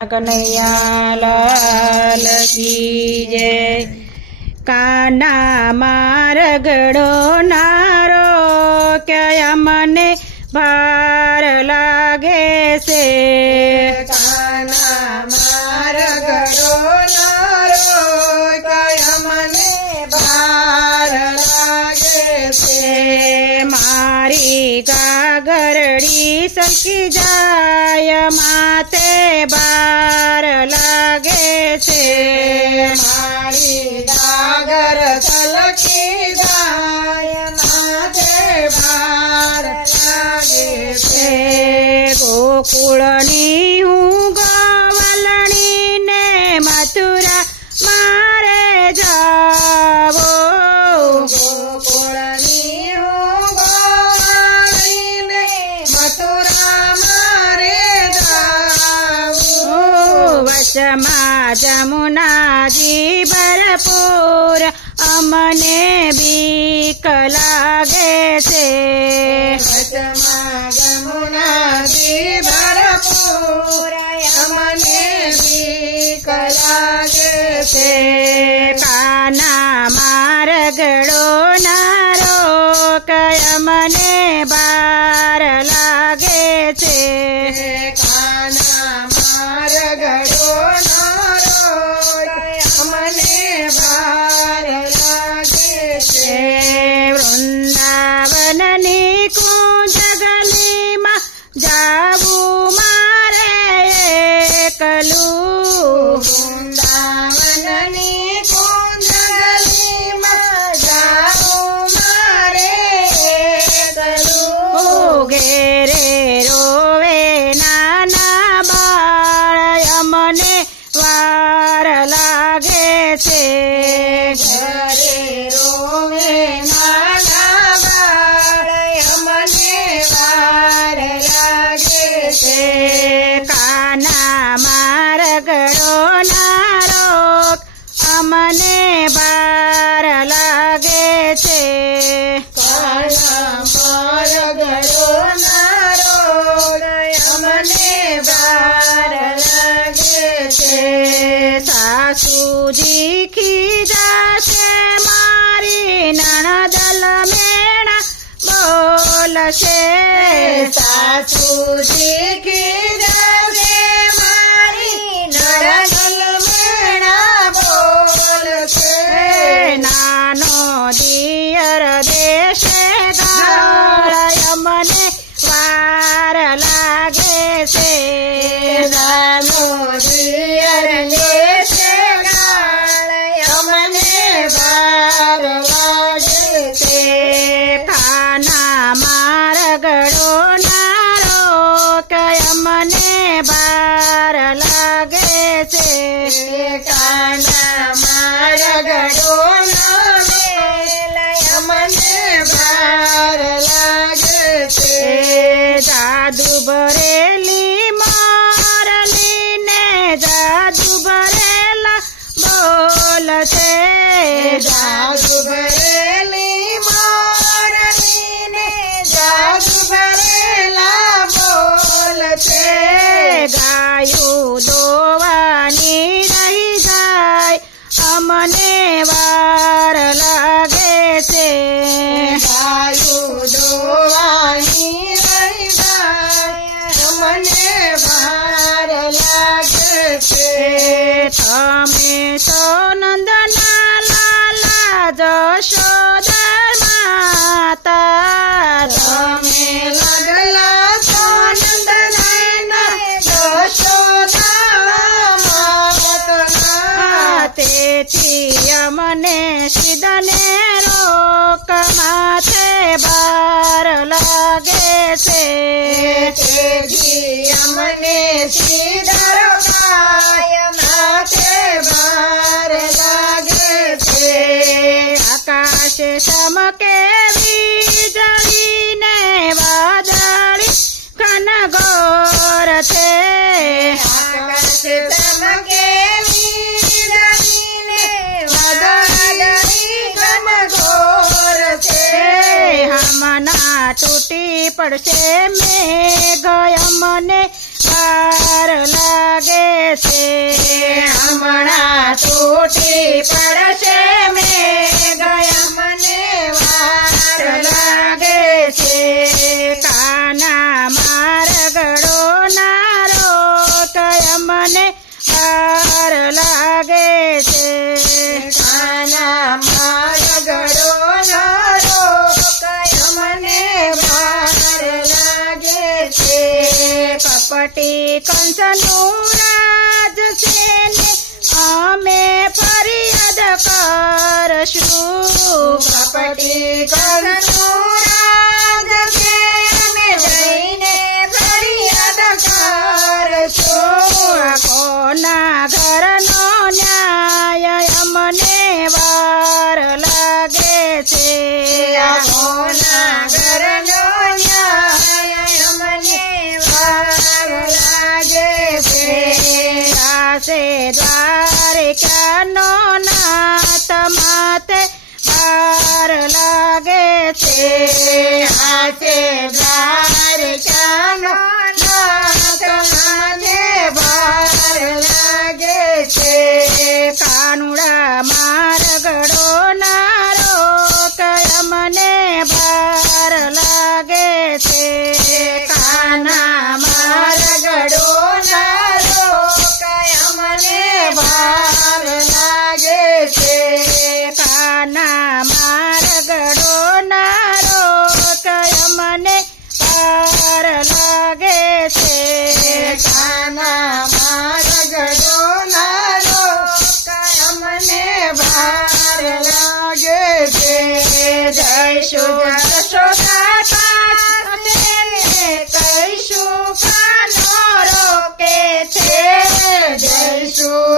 કનૈયાલાલ કી જય કાના મારગડો નારો ક્યા મને ભાર લાગે છે કાના માર ગળો નારો કયા મને ભાર લાગે છે મારી ગાગરડી સલકી જાય માતે બાર લાગે છે. મારી ડાગર તલકી જાય માથે બાર લાગે છે. ગોકુળની વચમાં જમુનાજી ભરપૂર અમને બીક લાગે છે. જમુનાજી ભરપૂર અમને બીક લાગે છે. કાના મારગડો નારો કય મને બાર લાગે છે. કાના માર વૃંદાવનની કુંજ ગલીમાં જાવું મારે એકલું વૃંદાવનની કુંજલીમાં જાઉં મારે એકલું. ઘેરે સાસુજી ખીજાશે verdade. રોક માથે બાર લાગે છે. તેથી અમને સીધરો કાય માથે બાર લાગે છે. આકાશ સમકે વીજળીને વાદળી ઘનઘોર તૂટી પડશે મેઘ, અમને વાર લાગે છે. હમણાં તૂટી પડશે મેં ગયા મને વાર લાગે કંસનું રાજ છે અમે ફરિયાદ કરશું. કપટી કંસનું રાજ છે અમે જઈને ફરિયાદ કરશું. કોના ઘરનો ન્યાય અમને વાર લાગે છે? કોના દ્વારિકાનો નાત માતે બાર લાગે છે? આશે દ્વારકાનો નાત માતે બાર લાગે છે? કાનુડા જઈશું જશોદા પાસે કહીશું કાનો રોકે છે જઈશું